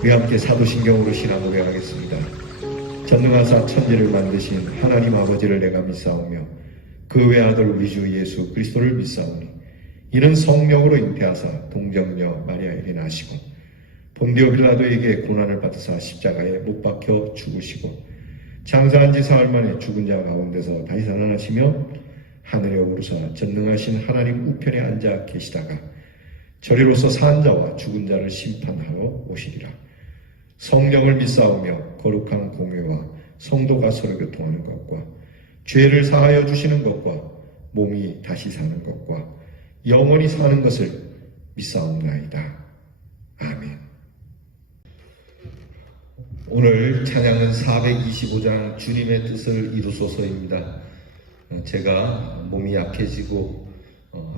우리 함께 사도신경으로 신앙 고백하겠습니다. 전능하사 천지를 만드신 하나님 아버지를 내가 믿사오며 그 외아들 우리 주 예수 그리스도를 믿사오니 이는 성령으로 잉태하사 동정녀 마리아에게 나시고 본디오 빌라도에게 고난을 받으사 십자가에 못 박혀 죽으시고 장사한 지 사흘 만에 죽은 자 가운데서 다시 살아나시며 하늘에 오르사 전능하신 하나님 우편에 앉아 계시다가 저리로서 산 자와 죽은 자를 심판하러 오시리라. 성령을 믿사오며 거룩한 공회와 성도가 서로 교통하는 것과 죄를 사하여 주시는 것과 몸이 다시 사는 것과 영원히 사는 것을 믿사옵나이다. 아멘. 오늘 찬양은 425장 주님의 뜻을 이루소서입니다. 제가 몸이 약해지고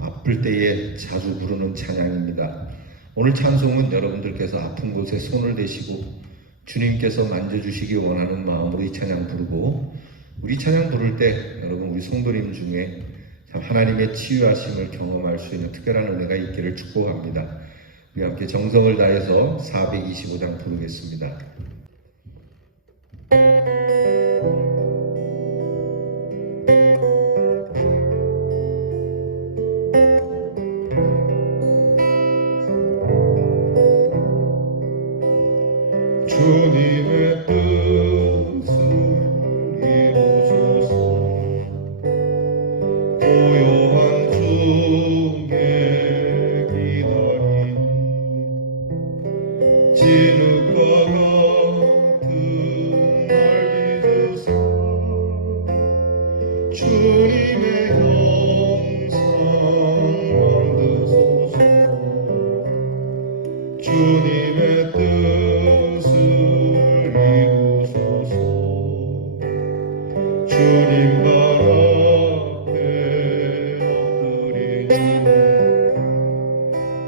아플 때에 자주 부르는 찬양입니다. 오늘 찬송은 여러분들께서 아픈 곳에 손을 대시고 주님께서 만져주시기 원하는 마음으로 이 찬양 부르고, 우리 찬양 부를 때 여러분 우리 성도님 중에 참 하나님의 치유하심을 경험할 수 있는 특별한 은혜가 있기를 축복합니다. 우리 함께 정성을 다해서 425장 부르겠습니다. 주님의 뜻을 이루소서. 고요한 중에 기다린 진흙과 같은 날 빚으사 주님의 형상 만드소서. 주님의 뜻을 이루소서. 주님 발 앞에 엎드리니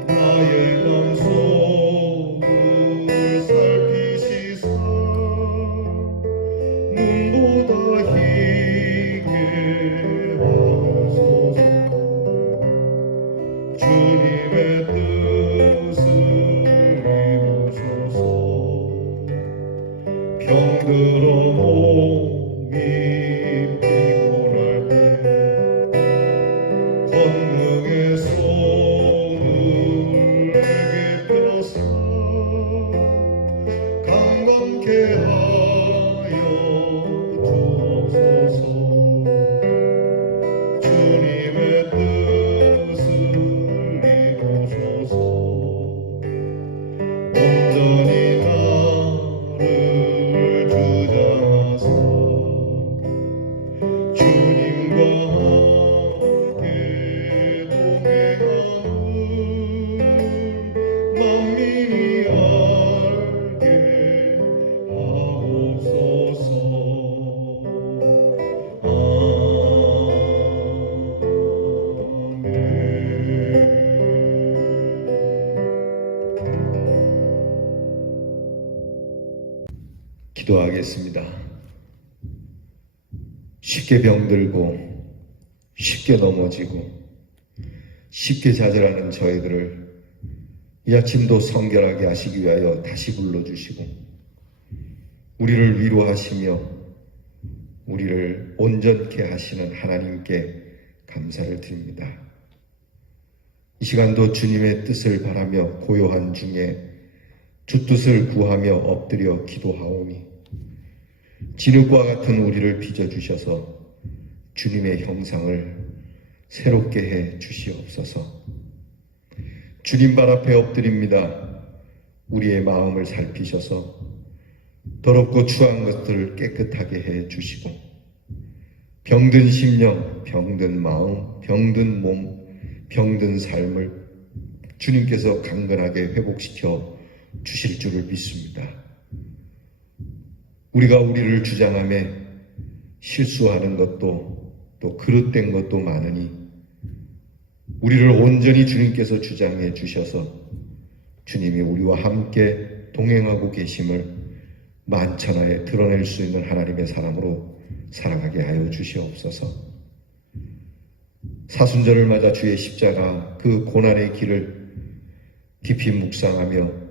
나의 맘속을 살피시사 눈보다 희게 하소서. 주님의 뜻을 이루소서. 병들어 몸이 피곤할 때 권능의 손을 내게 펴사 강건케 하여 주옵소서. 주님의 뜻을 이루소서. 온전히 나를 주장하사 주님과 함께 동행하는 만민이 알게 하옵소서. 아멘. 기도하겠습니다. 쉽게 병들고 쉽게 넘어지고 쉽게 좌절하는 저희들을 이 아침도 성결하게 하시기 위하여 다시 불러주시고 우리를 위로하시며 우리를 온전케 하시는 하나님께 감사를 드립니다. 이 시간도 주님의 뜻을 바라며 고요한 중에 주 뜻을 구하며 엎드려 기도하오니 진흙과 같은 우리를 빚어주셔서 주님의 형상을 새롭게 해 주시옵소서. 주님 발 앞에 엎드립니다. 우리의 마음을 살피셔서 더럽고 추한 것들을 깨끗하게 해 주시고 병든 심령, 병든 마음, 병든 몸, 병든 삶을 주님께서 강건하게 회복시켜 주실 줄을 믿습니다. 우리가 우리를 주장하며 실수하는 것도 또 그릇된 것도 많으니 우리를 온전히 주님께서 주장해 주셔서 주님이 우리와 함께 동행하고 계심을 만천하에 드러낼 수 있는 하나님의 사람으로 살아가게 하여 주시옵소서. 사순절을 맞아 주의 십자가 그 고난의 길을 깊이 묵상하며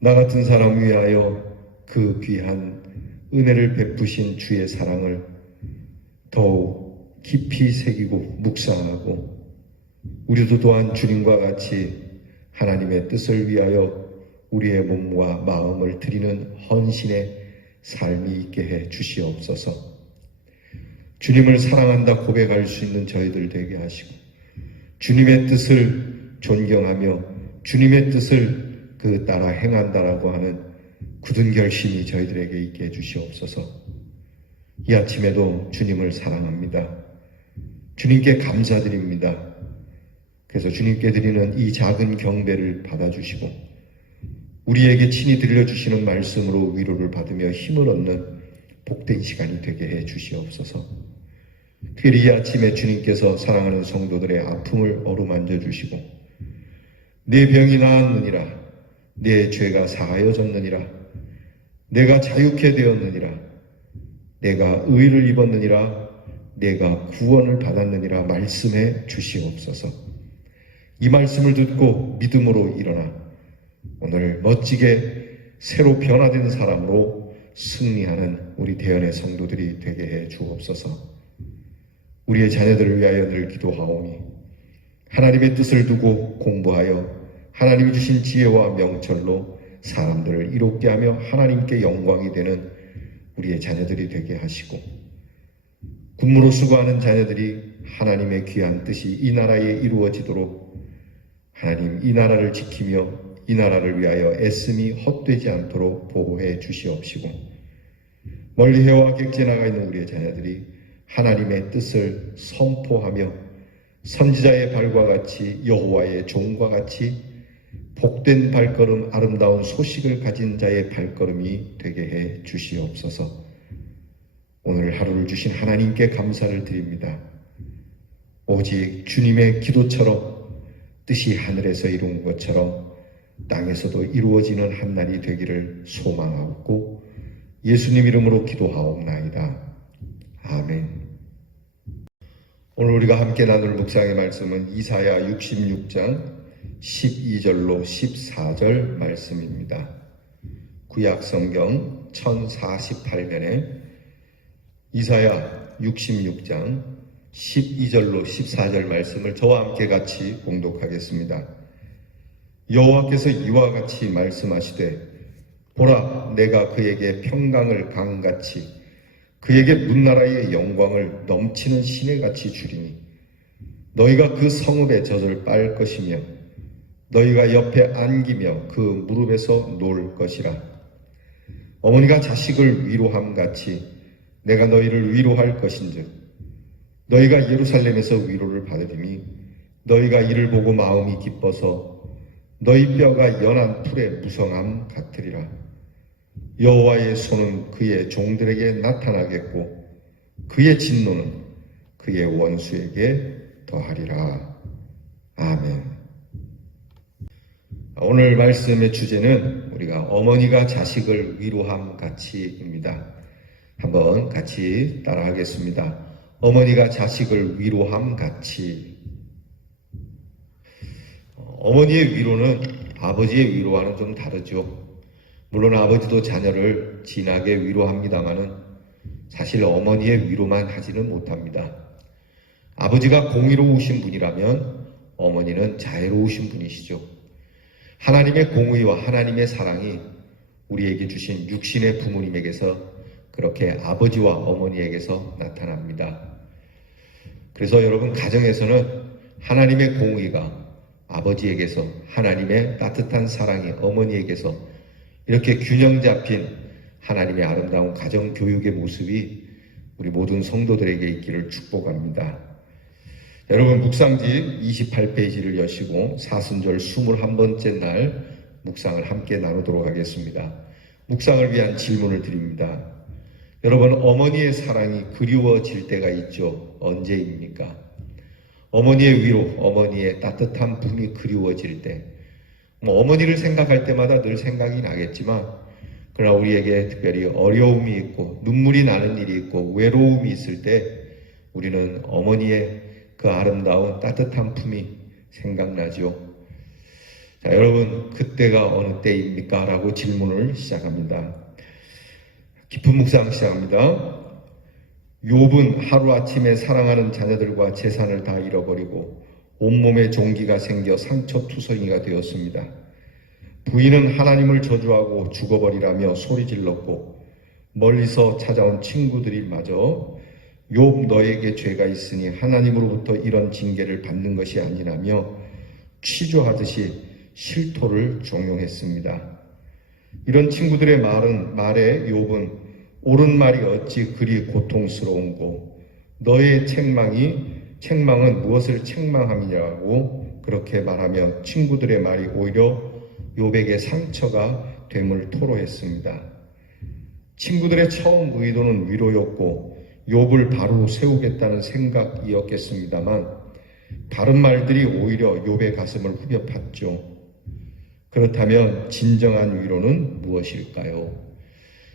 나 같은 사람 위하여 그 귀한 은혜를 베푸신 주의 사랑을 더욱 깊이 새기고 묵상하고 우리도 또한 주님과 같이 하나님의 뜻을 위하여 우리의 몸과 마음을 드리는 헌신의 삶이 있게 해 주시옵소서. 주님을 사랑한다 고백할 수 있는 저희들 되게 하시고 주님의 뜻을 존경하며 주님의 뜻을 따라 행한다라고 하는 굳은 결심이 저희들에게 있게 해 주시옵소서. 이 아침에도 주님을 사랑합니다. 주님께 감사드립니다. 그래서 주님께 드리는 이 작은 경배를 받아주시고 우리에게 친히 들려주시는 말씀으로 위로를 받으며 힘을 얻는 복된 시간이 되게 해 주시옵소서. 특별히 이 아침에 주님께서 사랑하는 성도들의 아픔을 어루만져 주시고 내 병이 나았느니라, 내 죄가 사하여졌느니라, 내가 자유케 되었느니라, 내가 의를 입었느니라, 내가 구원을 받았느니라 말씀해 주시옵소서. 이 말씀을 듣고 믿음으로 일어나 오늘 멋지게 새로 변화된 사람으로 승리하는 우리 대연의 성도들이 되게 해 주옵소서. 우리의 자녀들을 위하여 늘 기도하오니 하나님의 뜻을 두고 공부하여 하나님이 주신 지혜와 명철로 사람들을 이롭게 하며 하나님께 영광이 되는 우리의 자녀들이 되게 하시고 군무로 수고하는 자녀들이 하나님의 귀한 뜻이 이 나라에 이루어지도록 하나님 이 나라를 지키며 이 나라를 위하여 애씀이 헛되지 않도록 보호해 주시옵시고 멀리 해와 객지에 나가 있는 우리의 자녀들이 하나님의 뜻을 선포하며 선지자의 발과 같이 여호와의 종과 같이 복된 발걸음 아름다운 소식을 가진 자의 발걸음이 되게 해 주시옵소서. 오늘 하루를 주신 하나님께 감사를 드립니다. 오직 주님의 기도처럼 뜻이 하늘에서 이룬 것처럼 땅에서도 이루어지는 한날이 되기를 소망하고 예수님 이름으로 기도하옵나이다. 아멘. 오늘 우리가 함께 나눌 묵상의 말씀은 이사야 66장 12절로 14절 말씀입니다. 구약성경 1048면에 이사야 66장 12절로 14절 말씀을 저와 함께 같이 봉독하겠습니다. 여호와께서 이와 같이 말씀하시되 보라 내가 그에게 평강을 강같이 그에게 문나라의 영광을 넘치는 시내같이 주리니 너희가 그 성읍의 젖을 빨 것이며 너희가 옆에 안기며 그 무릎에서 놀 것이라. 어머니가 자식을 위로함같이 내가 너희를 위로할 것인즉 너희가 예루살렘에서 위로를 받으리니 너희가 이를 보고 마음이 기뻐서 너희 뼈가 연한 풀의 무성함 같으리라. 여호와의 손은 그의 종들에게 나타나겠고 그의 진노는 그의 원수에게 더하리라. 아멘. 오늘 말씀의 주제는 우리가 어머니가 자식을 위로함 같이입니다. 한번 같이 따라하겠습니다. 어머니가 자식을 위로함 같이. 어머니의 위로는 아버지의 위로와는 좀 다르죠. 물론 아버지도 자녀를 진하게 위로합니다마는 사실 어머니의 위로만 하지는 못합니다. 아버지가 공의로우신 분이라면 어머니는 자애로우신 분이시죠. 하나님의 공의와 하나님의 사랑이 우리에게 주신 육신의 부모님에게서 그렇게 아버지와 어머니에게서 나타납니다. 그래서 여러분 가정에서는 하나님의 공의가 아버지에게서 하나님의 따뜻한 사랑이 어머니에게서 이렇게 균형 잡힌 하나님의 아름다운 가정 교육의 모습이 우리 모든 성도들에게 있기를 축복합니다. 여러분 묵상집 28페이지를 여시고 사순절 21번째 날 묵상을 함께 나누도록 하겠습니다. 묵상을 위한 질문을 드립니다. 여러분 어머니의 사랑이 그리워질 때가 있죠. 언제입니까? 어머니의 위로, 어머니의 따뜻한 품이 그리워질 때 어머니를 생각할 때마다 늘 생각이 나겠지만 그러나 우리에게 특별히 어려움이 있고 눈물이 나는 일이 있고 외로움이 있을 때 우리는 어머니의 그 아름다운 따뜻한 품이 생각나죠. 자, 여러분, 그때가 어느 때입니까? 라고 질문을 시작합니다. 깊은 묵상 시작합니다. 욥은 하루아침에 사랑하는 자녀들과 재산을 다 잃어버리고 온몸에 종기가 생겨 상처투성이가 되었습니다. 부인은 하나님을 저주하고 죽어버리라며 소리질렀고 멀리서 찾아온 친구들이 마저 욥 너에게 죄가 있으니 하나님으로부터 이런 징계를 받는 것이 아니라며 취조하듯이 실토를 종용했습니다. 이런 친구들의 말에 욥은 옳은 말이 어찌 그리 고통스러운고 너의 책망은 무엇을 책망함이냐고 그렇게 말하며 친구들의 말이 오히려 욥에게 상처가 됨을 토로했습니다. 친구들의 처음 의도는 위로였고 욥을 바로 세우겠다는 생각이었겠습니다만 다른 말들이 오히려 욥의 가슴을 후벼 팠죠. 그렇다면 진정한 위로는 무엇일까요?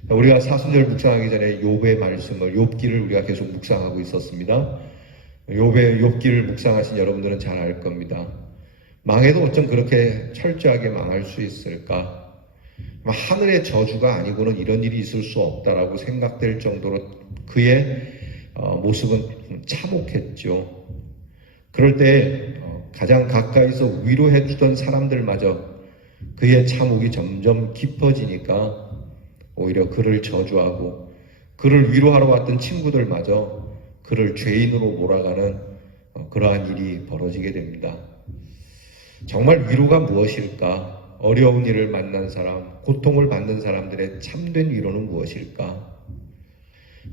우리가 사순절 묵상하기 전에 욥의 말씀을 욥기를 우리가 계속 묵상하고 있었습니다. 욥기를 묵상하신 여러분들은 잘 알 겁니다. 망해도 어쩜 그렇게 철저하게 망할 수 있을까? 하늘의 저주가 아니고는 이런 일이 있을 수 없다라고 생각될 정도로 그의 모습은 참혹했죠. 그럴 때 가장 가까이서 위로해 주던 사람들마저 그의 참혹이 점점 깊어지니까 오히려 그를 저주하고 그를 위로하러 왔던 친구들마저 그를 죄인으로 몰아가는 그러한 일이 벌어지게 됩니다. 정말 위로가 무엇일까? 어려운 일을 만난 사람, 고통을 받는 사람들의 참된 위로는 무엇일까?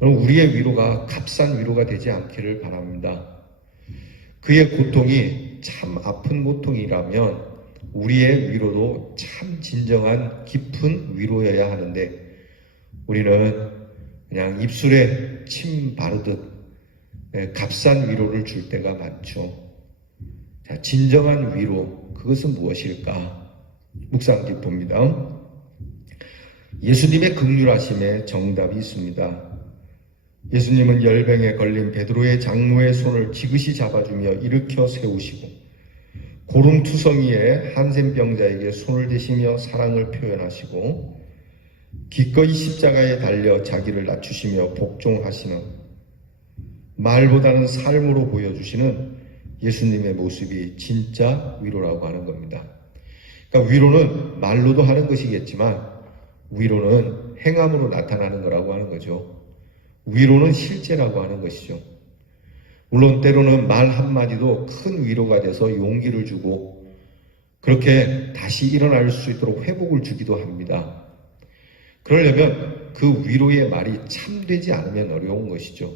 여러분, 우리의 위로가 값싼 위로가 되지 않기를 바랍니다. 그의 고통이 참 아픈 고통이라면 우리의 위로도 참 진정한 깊은 위로여야 하는데 우리는 그냥 입술에 침 바르듯 값싼 위로를 줄 때가 많죠. 자, 진정한 위로, 그것은 무엇일까? 묵상 기도입니다. 예수님의 긍휼하심에 정답이 있습니다. 예수님은 열병에 걸린 베드로의 장모의 손을 지그시 잡아주며 일으켜 세우시고 고름투성이의 한센병자에게 손을 대시며 사랑을 표현하시고 기꺼이 십자가에 달려 자기를 낮추시며 복종하시는 말보다는 삶으로 보여주시는 예수님의 모습이 진짜 위로라고 하는 겁니다. 그러니까 위로는 말로도 하는 것이겠지만 위로는 행함으로 나타나는 거라고 하는 거죠. 위로는 실제라고 하는 것이죠. 물론 때로는 말 한마디도 큰 위로가 돼서 용기를 주고 그렇게 다시 일어날 수 있도록 회복을 주기도 합니다. 그러려면 그 위로의 말이 참되지 않으면 어려운 것이죠.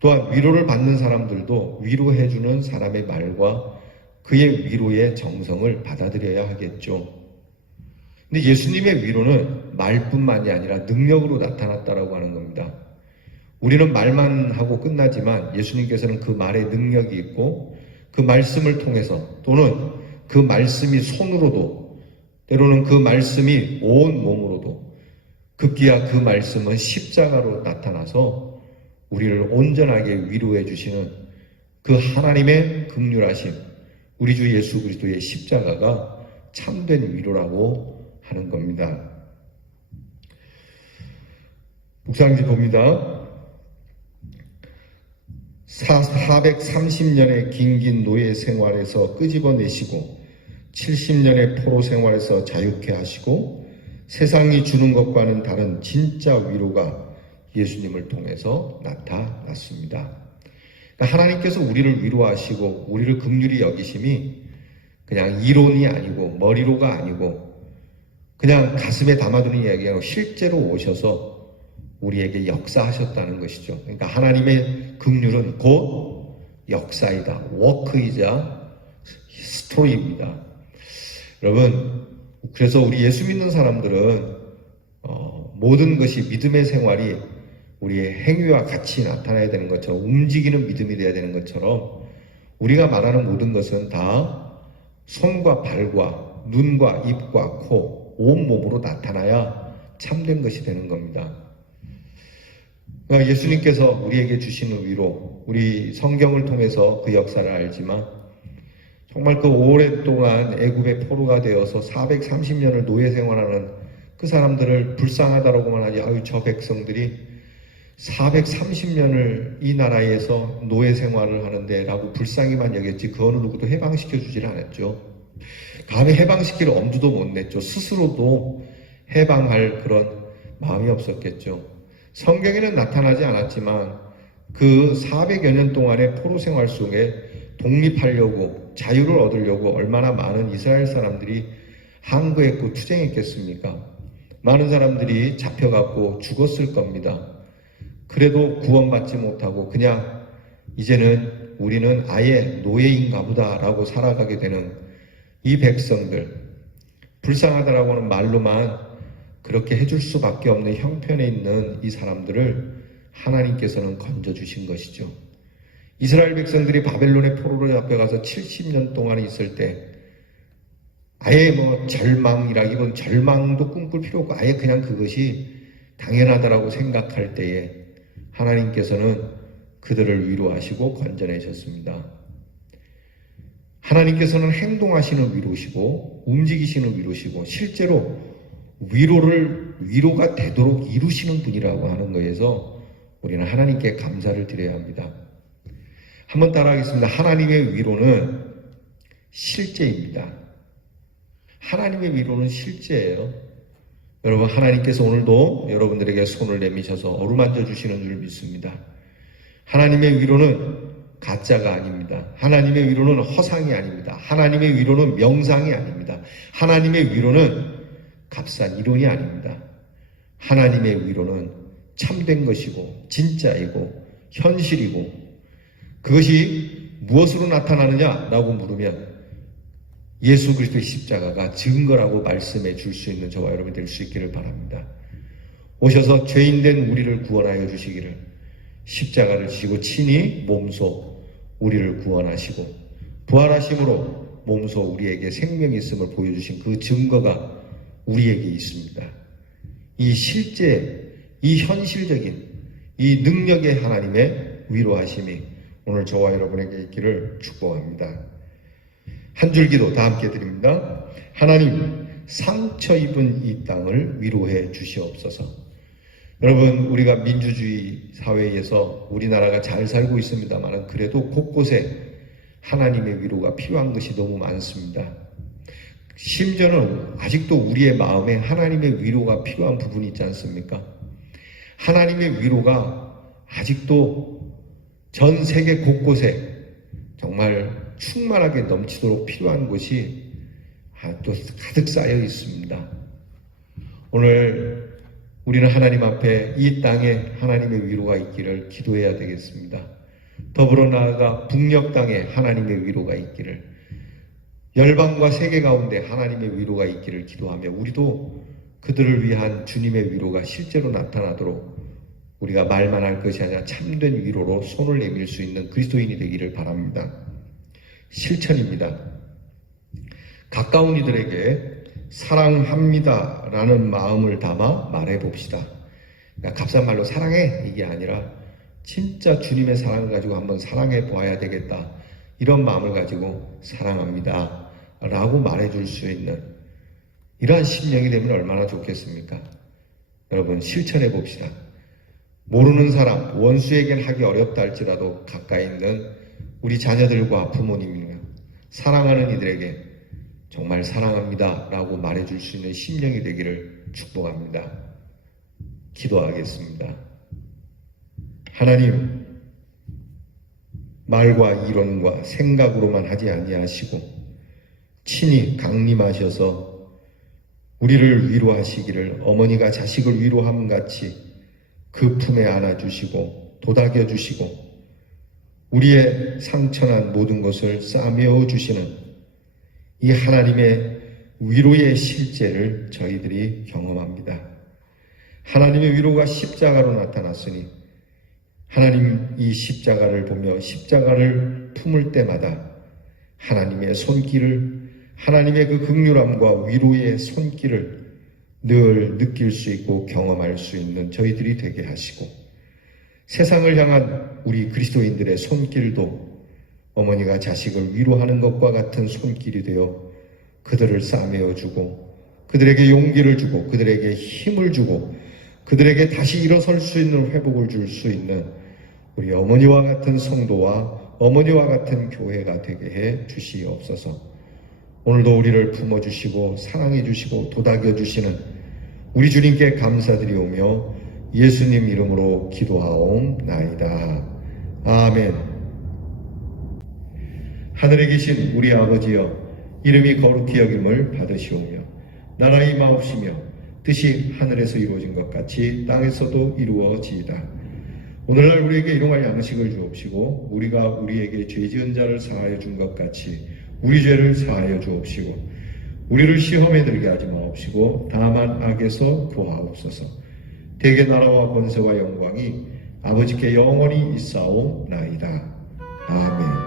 또한 위로를 받는 사람들도 위로해주는 사람의 말과 그의 위로의 정성을 받아들여야 하겠죠. 근데 예수님의 위로는 말뿐만이 아니라 능력으로 나타났다라고 하는 겁니다. 우리는 말만 하고 끝나지만 예수님께서는 그 말에 능력이 있고 그 말씀을 통해서 또는 그 말씀이 손으로도 때로는 그 말씀이 온 몸으로도 급기야 그 말씀은 십자가로 나타나서 우리를 온전하게 위로해 주시는 그 하나님의 긍휼하심, 우리 주 예수 그리스도의 십자가가 참된 위로라고 하는 겁니다. 묵상지 봅니다. 430년의 긴긴 노예 생활에서 끄집어내시고 70년의 포로 생활에서 자유케 하시고 세상이 주는 것과는 다른 진짜 위로가 예수님을 통해서 나타났습니다. 그러니까 하나님께서 우리를 위로하시고 우리를 긍휼히 여기심이 그냥 이론이 아니고 머리로가 아니고 그냥 가슴에 담아두는 이야기가 아니고 실제로 오셔서 우리에게 역사하셨다는 것이죠. 그러니까 하나님의 긍휼은 곧 역사이다. 워크이자 스토리입니다. 여러분, 그래서 우리 예수 믿는 사람들은 모든 것이 믿음의 생활이 우리의 행위와 같이 나타나야 되는 것처럼 움직이는 믿음이 되어야 되는 것처럼 우리가 말하는 모든 것은 다 손과 발과 눈과 입과 코, 온몸으로 나타나야 참된 것이 되는 겁니다. 그러니까 예수님께서 우리에게 주시는 위로, 우리 성경을 통해서 그 역사를 알지만 정말 그 오랫동안 애굽의 포로가 되어서 430년을 노예 생활하는 그 사람들을 불쌍하다라고만 하지, 아유 저 백성들이 430년을 이 나라에서 노예 생활을 하는데 라고 불쌍히만 여겼지 그 어느 누구도 해방시켜 주질 않았죠. 감히 해방시킬 엄두도 못 냈죠. 스스로도 해방할 그런 마음이 없었겠죠. 성경에는 나타나지 않았지만 그 400여 년 동안의 포로 생활 속에 독립하려고 자유를 얻으려고 얼마나 많은 이스라엘 사람들이 항거했고 투쟁했겠습니까? 많은 사람들이 잡혀갖고 죽었을 겁니다. 그래도 구원받지 못하고 그냥 이제는 우리는 아예 노예인가 보다라고 살아가게 되는 이 백성들, 불쌍하다라고 하는 말로만 그렇게 해줄 수밖에 없는 형편에 있는 이 사람들을 하나님께서는 건져주신 것이죠. 이스라엘 백성들이 바벨론의 포로로 잡혀가서 70년 동안 있을 때 아예 절망이라기보다는 절망도 꿈꿀 필요 없고 아예 그냥 그것이 당연하다라고 생각할 때에 하나님께서는 그들을 위로하시고 건져내셨습니다. 하나님께서는 행동하시는 위로시고 움직이시는 위로시고 실제로 위로가 되도록 이루시는 분이라고 하는 거에서 우리는 하나님께 감사를 드려야 합니다. 한번 따라하겠습니다. 하나님의 위로는 실제입니다. 하나님의 위로는 실제예요. 여러분, 하나님께서 오늘도 여러분들에게 손을 내미셔서 어루만져 주시는 줄 믿습니다. 하나님의 위로는 가짜가 아닙니다. 하나님의 위로는 허상이 아닙니다. 하나님의 위로는 명상이 아닙니다. 하나님의 위로는 값싼 이론이 아닙니다. 하나님의 위로는 참된 것이고 진짜이고 현실이고 그것이 무엇으로 나타나느냐라고 물으면 예수 그리스도의 십자가가 증거라고 말씀해 줄 수 있는 저와 여러분이 될 수 있기를 바랍니다. 오셔서 죄인된 우리를 구원하여 주시기를 십자가를 지시고 친히 몸소 우리를 구원하시고 부활하심으로 몸소 우리에게 생명이 있음을 보여주신 그 증거가 우리에게 있습니다. 이 실제, 이 현실적인 이 능력의 하나님의 위로하심이 오늘 저와 여러분에게 있기를 축복합니다. 한 줄 기도 다 함께 드립니다. 하나님, 상처 입은 이 땅을 위로해 주시옵소서. 여러분, 우리가 민주주의 사회에서 우리나라가 잘 살고 있습니다만 그래도 곳곳에 하나님의 위로가 필요한 것이 너무 많습니다. 심지어는 아직도 우리의 마음에 하나님의 위로가 필요한 부분이 있지 않습니까? 하나님의 위로가 아직도 전 세계 곳곳에 정말 충만하게 넘치도록 필요한 것이 또 가득 쌓여 있습니다. 오늘 우리는 하나님 앞에 이 땅에 하나님의 위로가 있기를 기도해야 되겠습니다. 더불어 나아가 북녘 땅에 하나님의 위로가 있기를, 열방과 세계 가운데 하나님의 위로가 있기를 기도하며 우리도 그들을 위한 주님의 위로가 실제로 나타나도록 우리가 말만 할 것이 아니라 참된 위로로 손을 내밀 수 있는 그리스도인이 되기를 바랍니다. 실천입니다. 가까운 이들에게 사랑합니다 라는 마음을 담아 말해봅시다. 그러니까 값싼 말로 사랑해 이게 아니라 진짜 주님의 사랑을 가지고 한번 사랑해 보아야 되겠다, 이런 마음을 가지고 사랑합니다 라고 말해줄 수 있는 이러한 심령이 되면 얼마나 좋겠습니까? 여러분, 실천해 봅시다. 모르는 사람, 원수에겐 하기 어렵다 할지라도 가까이 있는 우리 자녀들과 부모님이며 사랑하는 이들에게 정말 사랑합니다 라고 말해줄 수 있는 심령이 되기를 축복합니다. 기도하겠습니다. 하나님, 말과 이론과 생각으로만 하지 아니하시고 친히 강림하셔서 우리를 위로하시기를 어머니가 자식을 위로함같이 그 품에 안아주시고 도닥여주시고 우리의 상처난 모든 것을 싸매어 주시는 이 하나님의 위로의 실제를 저희들이 경험합니다. 하나님의 위로가 십자가로 나타났으니 하나님 이 십자가를 보며 십자가를 품을 때마다 하나님의 손길을, 하나님의 그 긍휼함과 위로의 손길을 늘 느낄 수 있고 경험할 수 있는 저희들이 되게 하시고 세상을 향한 우리 그리스도인들의 손길도 어머니가 자식을 위로하는 것과 같은 손길이 되어 그들을 싸매어 주고 그들에게 용기를 주고 그들에게 힘을 주고 그들에게 다시 일어설 수 있는 회복을 줄 수 있는 우리 어머니와 같은 성도와 어머니와 같은 교회가 되게 해 주시옵소서. 오늘도 우리를 품어주시고 사랑해주시고 도닥여주시는 우리 주님께 감사드리오며 예수님 이름으로 기도하옵나이다. 아멘. 하늘에 계신 우리 아버지여, 이름이 거룩히 여김을 받으시오며 나라가 임하옵시며 뜻이 하늘에서 이루어진 것 같이 땅에서도 이루어지이다. 오늘날 우리에게 일용할 양식을 주옵시고 우리가 우리에게 죄 지은 자를 사하여 준 것 같이 우리 죄를 사하여 주옵시고 우리를 시험에 들게 하지 마옵시고 다만 악에서 구하옵소서. 대개 나라와 권세와 영광이 아버지께 영원히 있사옵나이다. 아멘.